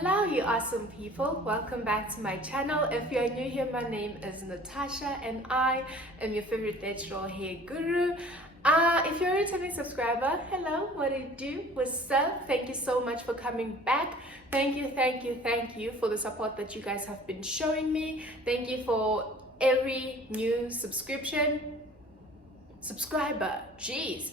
Hello you awesome people, welcome back to my channel. If you are new here, my name is Natasha and I am your favorite natural hair guru. If you're a returning subscriber, hello, what do you do? What's up? Thank you so much for coming back. Thank you for the support that you guys have been showing me. Thank you for every new subscriber, jeez.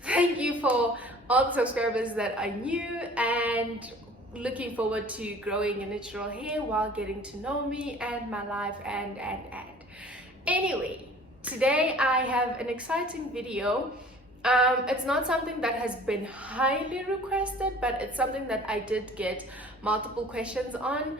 Thank you for all the subscribers that are new and looking forward to growing your natural hair while getting to know me and my life and anyway, today I have an exciting video. It's not something that has been highly requested, but it's something that I did get multiple questions on,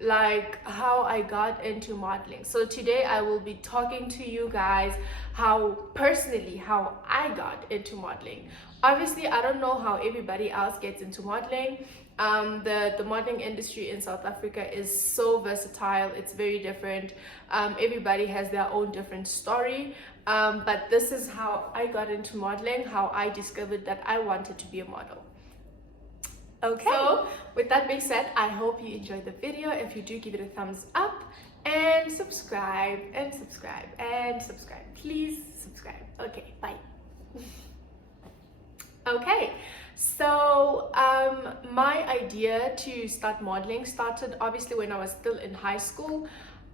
like how I got into modeling. So today I will be talking to you guys how I got into modeling. Obviously, I don't know how everybody else gets into modeling. The modeling industry in South Africa is so versatile. It's very different. Everybody has their own different story. But this is how I got into modeling, how I discovered that I wanted to be a model. Okay, so with that being said, I hope you enjoyed the video. If you do, give it a thumbs up and subscribe and subscribe and subscribe. Please subscribe. Okay, bye. Okay, so my idea to start modeling started obviously when I was still in high school.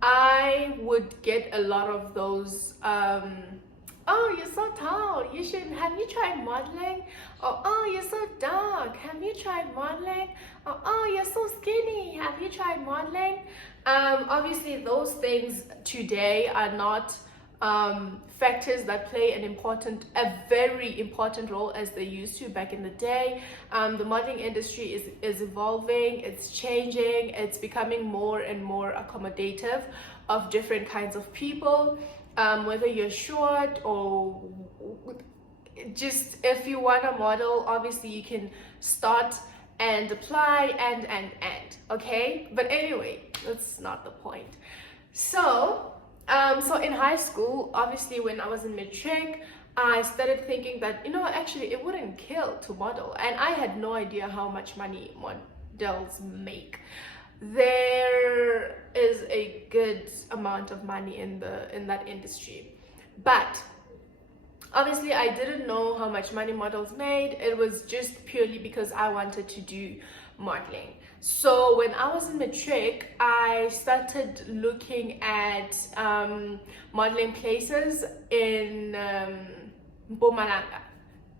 I would get a lot of those oh, you're so tall, have you tried modeling? Or, oh, you're so dark, have you tried modeling? Or, oh, you're so skinny, have you tried modeling? Obviously those things today are not factors that play a very important role as they used to back in the day. The modeling industry is evolving, it's changing, it's becoming more and more accommodative of different kinds of people, whether you're short or just if you want a model, obviously you can start and apply and okay, but anyway, that's not the point. So in high school, obviously when I was in matric, I started thinking that, actually it wouldn't kill to model, and I had no idea how much money models make. There is a good amount of money in that industry, but obviously I didn't know how much money models made. It was just purely because I wanted to do modeling. So when I was in matric, I started looking at modeling places in Mpumalanga.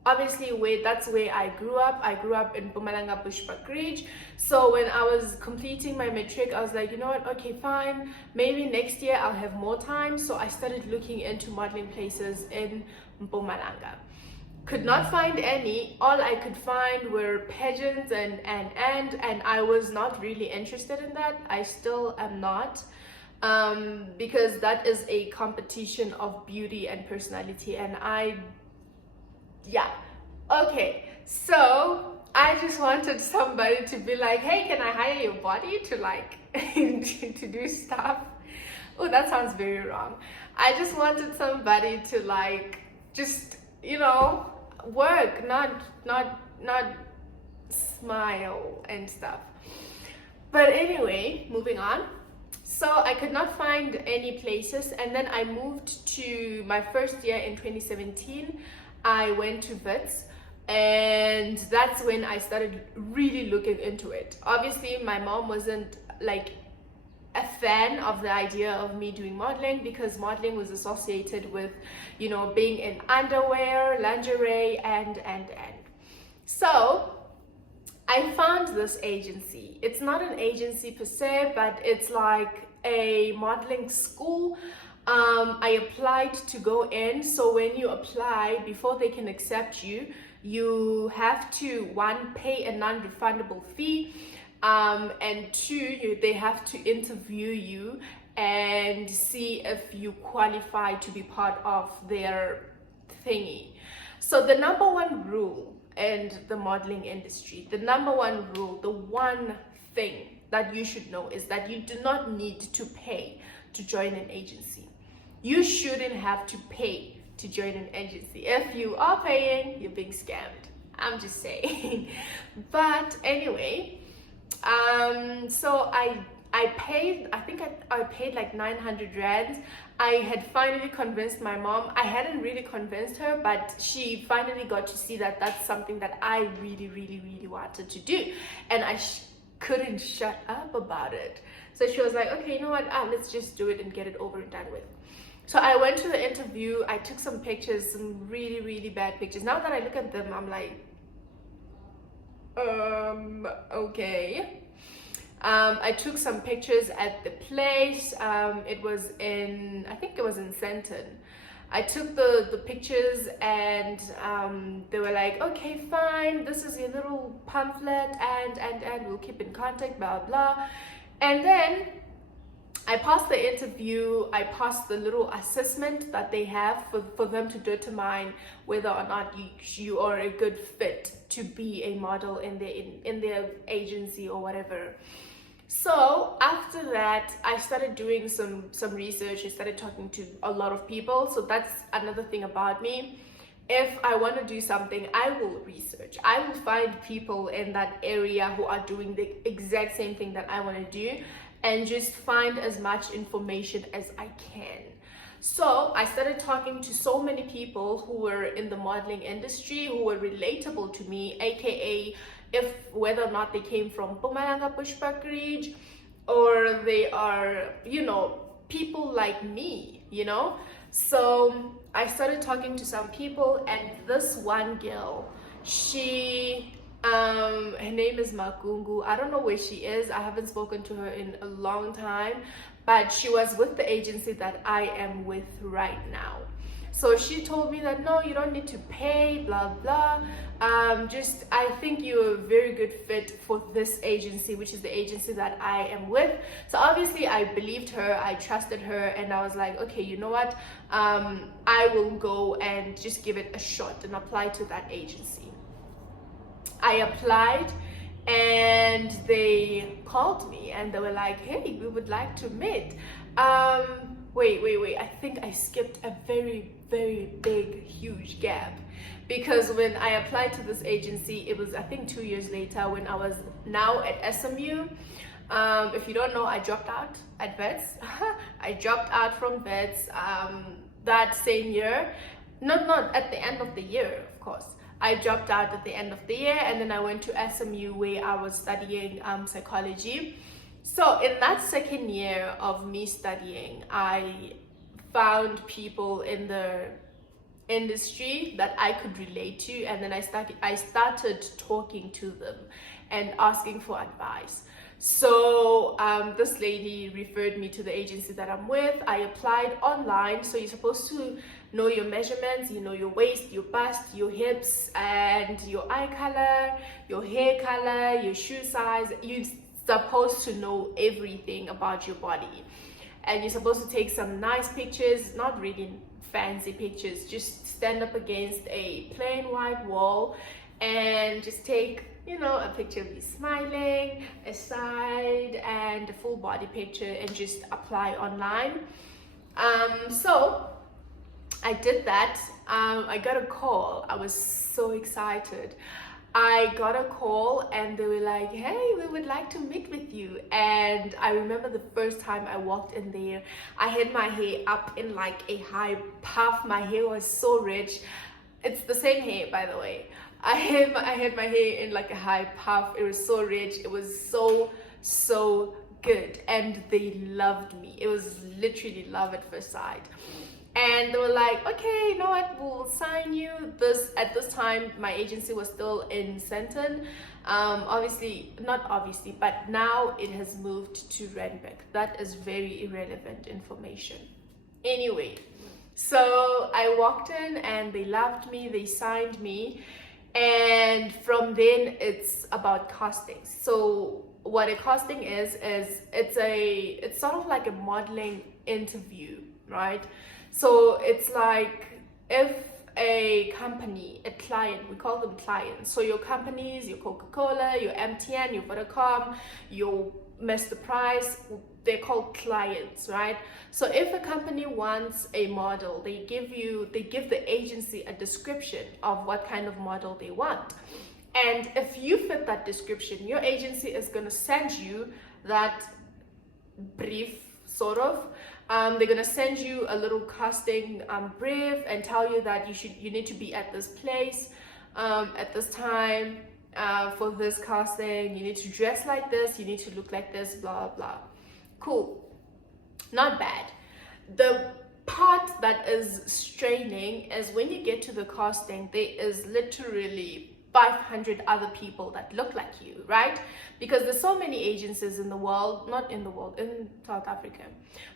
Obviously, that's where I grew up. I grew up in Mpumalanga Bushbuckridge. So when I was completing my matric, I was like, you know what? Okay, fine. Maybe next year I'll have more time. So I started looking into modeling places in Mpumalanga. Could not find any. All I could find were pageants and I was not really interested in that. I still am not, because that is a competition of beauty and personality, and okay, so I just wanted somebody to be like, hey, can I hire your body to like to do stuff? Oh, that sounds very wrong. I just wanted somebody to like just work, not smile and stuff. But anyway, moving on. So I could not find any places, and then I moved to my first year in 2017. I went to Wits, and that's when I started really looking into it. Obviously my mom wasn't like a fan of the idea of me doing modeling, because modeling was associated with being in underwear, lingerie and so I found this agency. It's not an agency per se, but it's like a modeling school. I applied to go in. So when you apply, before they can accept you, you have to, one, pay a non-refundable fee, and two, they have to interview you and see if you qualify to be part of their thingy. So the number one rule in the modeling industry, the one thing that you should know is that you do not need to pay to join an agency. You shouldn't have to pay to join an agency. If you are paying, you're being scammed. I'm just saying. But anyway, So I paid, I think I paid like 900 rands. I had finally convinced my mom. I hadn't really convinced her, but she finally got to see that that's something that I really, really, really wanted to do. And I couldn't shut up about it. So she was like, okay, you know what? Let's just do it and get it over and done with. So I went to the interview. I took some pictures, some really, really bad pictures. Now that I look at them, I'm like, okay. I took some pictures at the place. It was in, I think it was in Senton. I took the pictures and they were like, okay, fine, this is your little pamphlet and we'll keep in contact, blah, blah. And then I passed the interview. I passed the little assessment that they have for them to determine whether or not you are a good fit to be a model in their agency or whatever. So after that, I started doing some research. I started talking to a lot of people. So that's another thing about me. If I want to do something, I will research. I will find people in that area who are doing the exact same thing that I want to do, and just find as much information as I can. So I started talking to so many people who were in the modeling industry, who were relatable to me, aka whether or not they came from Mpumalanga Bushbuckridge, or they are, people like me, So I started talking to some people, and this one girl, her name is Magungu. I don't know where she is. I haven't spoken to her in a long time, but she was with the agency that I am with right now. So she told me that, no, you don't need to pay, blah, blah. I think you're a very good fit for this agency, which is the agency that I am with. So obviously I believed her, I trusted her, and I was like, okay, you know what? I will go and just give it a shot and apply to that agency. I applied and they called me and they were like, hey, we would like to meet. Wait, I think I skipped a very, very big, huge gap, because when I applied to this agency, it was, I think, 2 years later, when I was now at SMU. If you don't know, I dropped out at Vets. I dropped out from Vets that same year. Not at the end of the year, of course. I dropped out at the end of the year, and then I went to SMU where I was studying psychology. So in that second year of me studying, I found people in the industry that I could relate to, and then I started talking to them and asking for advice. So this lady referred me to the agency that I'm with. I applied online. So you're supposed to know your measurements, your waist, your bust, your hips, and your eye color, your hair color, your shoe size. You're supposed to know everything about your body, and you're supposed to take some nice pictures, not really fancy pictures, just stand up against a plain white wall and just take a picture of you smiling, a side and a full body picture, and just apply online. So I did that. I got a call. I was so excited. I got a call and they were like, hey, we would like to meet with you. And I remember the first time I walked in there, I had my hair up in like a high puff. My hair was so rich. It's the same hair, by the way. I had my hair in like a high puff. It was so rich. It was so good. And they loved me. It was literally love at first sight. And they were like, okay, you know what, we'll sign you. At this time, my agency was still in Senton. Not obviously, but now it has moved to Randburg. That is very irrelevant information. Anyway, so I walked in and they loved me, they signed me. And from then it's about castings. So what a casting is it's sort of like a modeling interview, right? So it's like if a company, a client, we call them clients. So your companies, your Coca-Cola, your MTN, your Vodacom, your Mr. Price, they're called clients, right? So if a company wants a model, they give the agency a description of what kind of model they want. And if you fit that description, your agency is going to send you that brief, sort of. They're going to send you a little casting brief and tell you that you need to be at this place at this time for this casting. You need to dress like this, you need to look like this, blah blah. Cool, not bad. The part that is straining is when you get to the casting, there is literally 500 other people that look like you, right? Because there's so many agencies in the world, not in the world, in South Africa.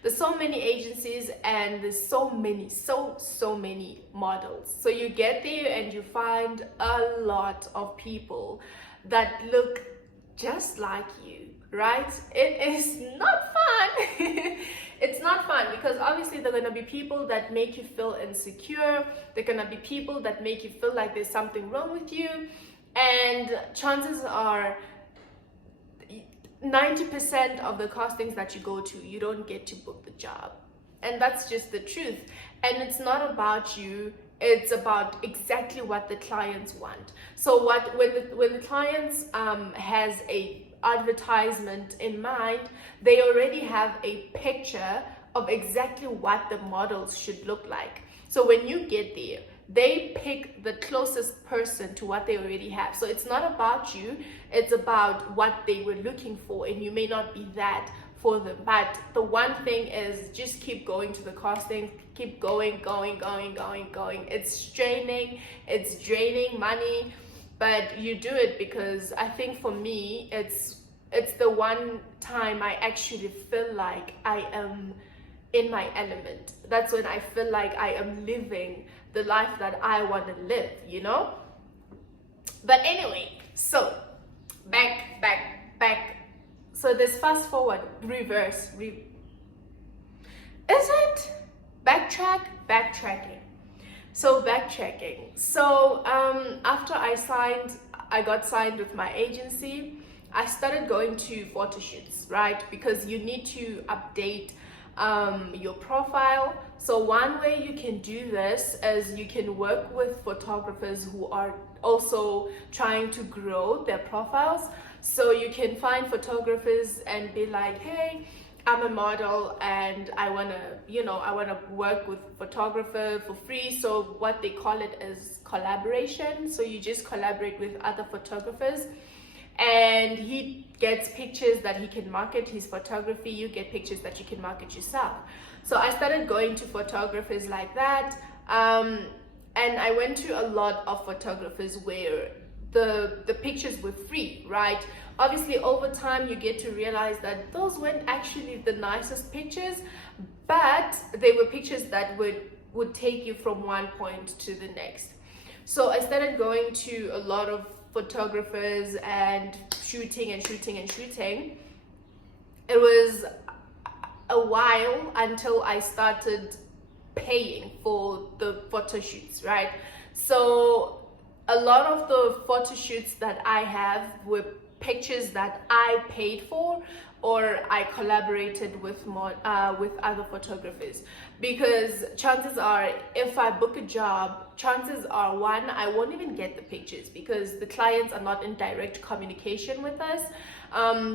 There's so many agencies and there's so many models. So you get there and you find a lot of people that look just like you, right? It is not fun. It's not fun because obviously there are going to be people that make you feel insecure. There are going to be people that make you feel like there's something wrong with you. And chances are 90% of the castings that you go to, you don't get to book the job. And that's just the truth. And it's not about you. It's about exactly what the clients want. So when the clients has a advertisement in mind, they already have a picture of exactly what the models should look like. So when you get there, they pick the closest person to what they already have. So it's not about you, it's about what they were looking for, and you may not be that for them. But the one thing is just keep going to the casting, keep going. It's straining, it's draining money, but you do it because I think for me, it's the one time I actually feel like I am in my element. That's when I feel like I am living the life that I want to live, you know? But anyway, so back. So this fast forward, reverse, is it? Backtracking. So backtracking. So after I got signed with my agency, I started going to photo shoots, right? Because you need to update your profile. So one way you can do this is you can work with photographers who are also trying to grow their profiles. So you can find photographers and be like, hey, I'm a model and I wanna work with photographer for free. So what they call it is collaboration. So you just collaborate with other photographers and he gets pictures that he can market his photography, you get pictures that you can market yourself. So I started going to photographers like that, and I went to a lot of photographers where the pictures were free, right? Obviously over time you get to realize that those weren't actually the nicest pictures, but they were pictures that would take you from one point to the next. So I started going to a lot of photographers and shooting. It was a while until I started paying for the photo shoots, right? So a lot of the photo shoots that I have were pictures that I paid for or I collaborated with other photographers, because chances are if I book a job, chances are one, I won't even get the pictures because the clients are not in direct communication with us.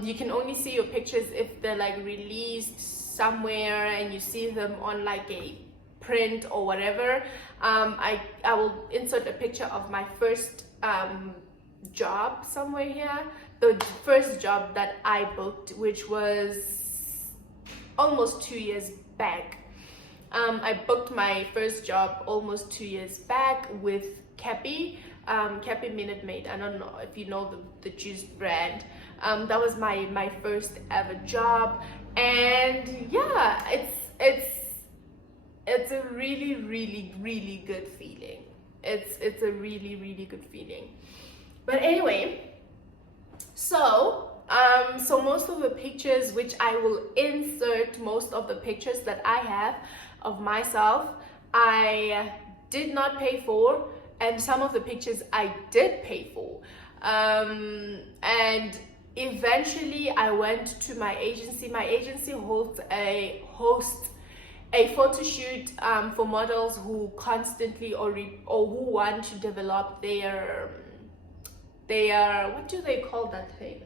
You can only see your pictures if they're like released somewhere and you see them on like a print or whatever. I will insert a picture of my first job somewhere here. The first job that I booked, which was almost 2 years back. I booked my first job almost 2 years back with Cappy Minute Maid. I don't know if you know the juice brand. That was my first ever job, and yeah, it's a really good feeling. It's a really good feeling. But anyway, so most of the pictures, which I will insert most of the pictures that I have of myself, I did not pay for, and some of the pictures I did pay for. And eventually I went to my agency. My agency hosts a photo shoot for models who constantly or who want to develop their their, what do they call that thing?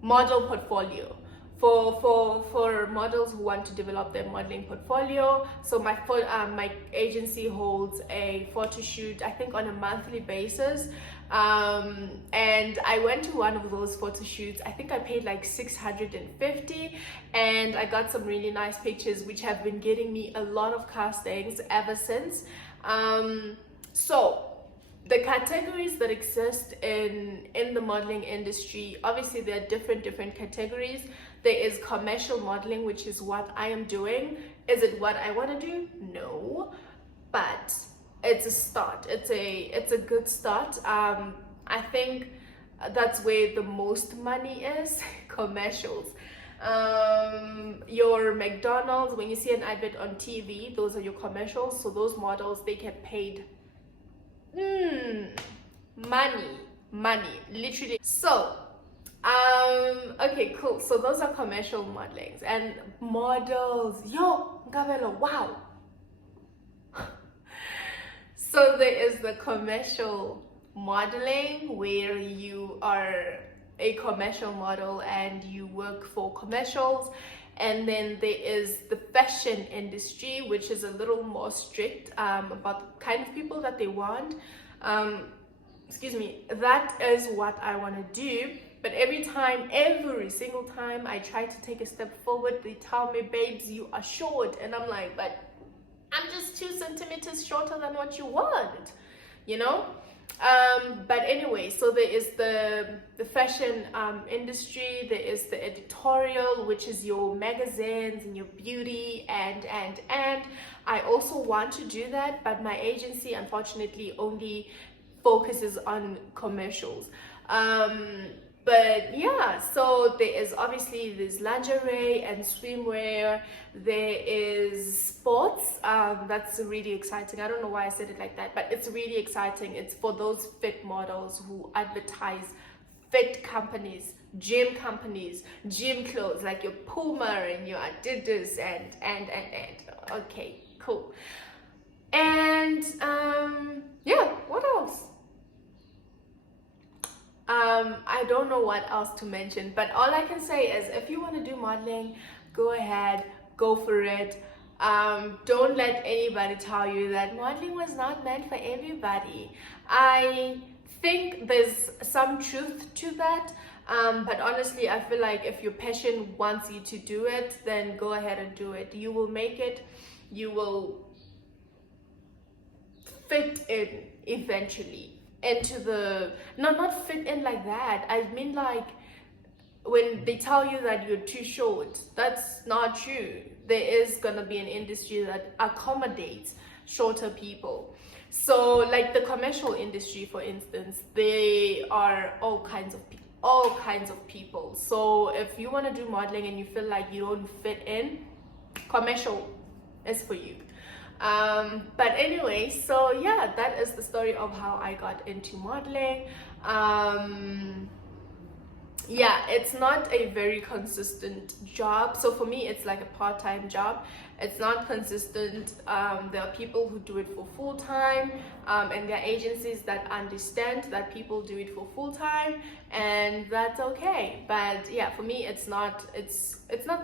Model portfolio. For models who want to develop their modeling portfolio. So my agency holds a photo shoot, I think on a monthly basis, and I went to one of those photo shoots. I think I paid like 650, and I got some really nice pictures which have been getting me a lot of castings ever since. So the categories that exist in the modeling industry, obviously there are different categories. There is commercial modeling, which is what I am doing. Is it what I want to do? No, but it's a start. It's a good start. I think that's where the most money is. Commercials. Your McDonald's, when you see an advert on TV, those are your commercials. So those models, they get paid money, literally. So okay, cool. So those are commercial modelings and models. Yo, Gabelo, wow. So there is the commercial modeling, where you are a commercial model and you work for commercials. And then there is the fashion industry, which is a little more strict about the kind of people that they want. Excuse me, that is what I want to do. But every single time I try to take a step forward, they tell me, babes, you are short. And I'm like, but I'm just 2 centimeters shorter than what you want, you know? But anyway, so there is the fashion industry. There is the editorial, which is your magazines and your beauty, and I also want to do that, but my agency unfortunately only focuses on commercials. But yeah, so there is obviously this lingerie and swimwear. There is sports. That's really exciting. I don't know why I said it like that, but it's really exciting. It's for those fit models who advertise fit companies, gym companies, gym clothes like your Puma and your Adidas and okay, cool. And yeah, what else? I don't know what else to mention, but all I can say is if you want to do modeling, go ahead, go for it. Don't let anybody tell you that modeling was not meant for everybody. I think there's some truth to that, but honestly, I feel like if your passion wants you to do it, then go ahead and do it. You will make it. You will fit in eventually into the not fit in like that. I mean, like when they tell you that you're too short, that's not true. There is gonna be an industry that accommodates shorter people. So like the commercial industry, for instance, they are all kinds of people. So if you want to do modeling and you feel like you don't fit in, commercial is for you. But anyway, so yeah, that is the story of how I got into modeling. Yeah, it's not a very consistent job. So for me, it's like a part-time job. It's not consistent. There are people who do it for full-time, and there are agencies that understand that people do it for full-time, and that's okay. But yeah, for me, it's not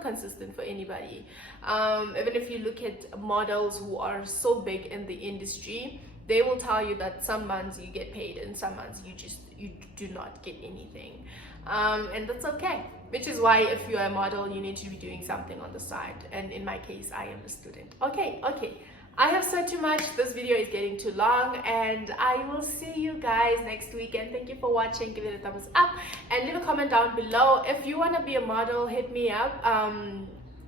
consistent for anybody. Even if you look at models who are so big in the industry, they will tell you that some months you get paid and some months you do not get anything. And that's okay, which is why if you're a model, you need to be doing something on the side. And in my case, I am a student. Okay, I have said too much. This video is getting too long, and I will see you guys next weekend. Thank you for watching. Give it a thumbs up and leave a comment down below. If you want to be a model, hit me up.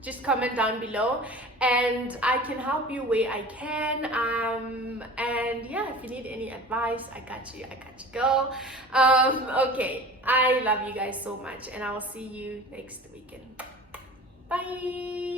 Just comment down below and I can help you where I can. And yeah, if you need any advice, I got you, girl. Okay, I love you guys so much, and I will see you next weekend. Bye.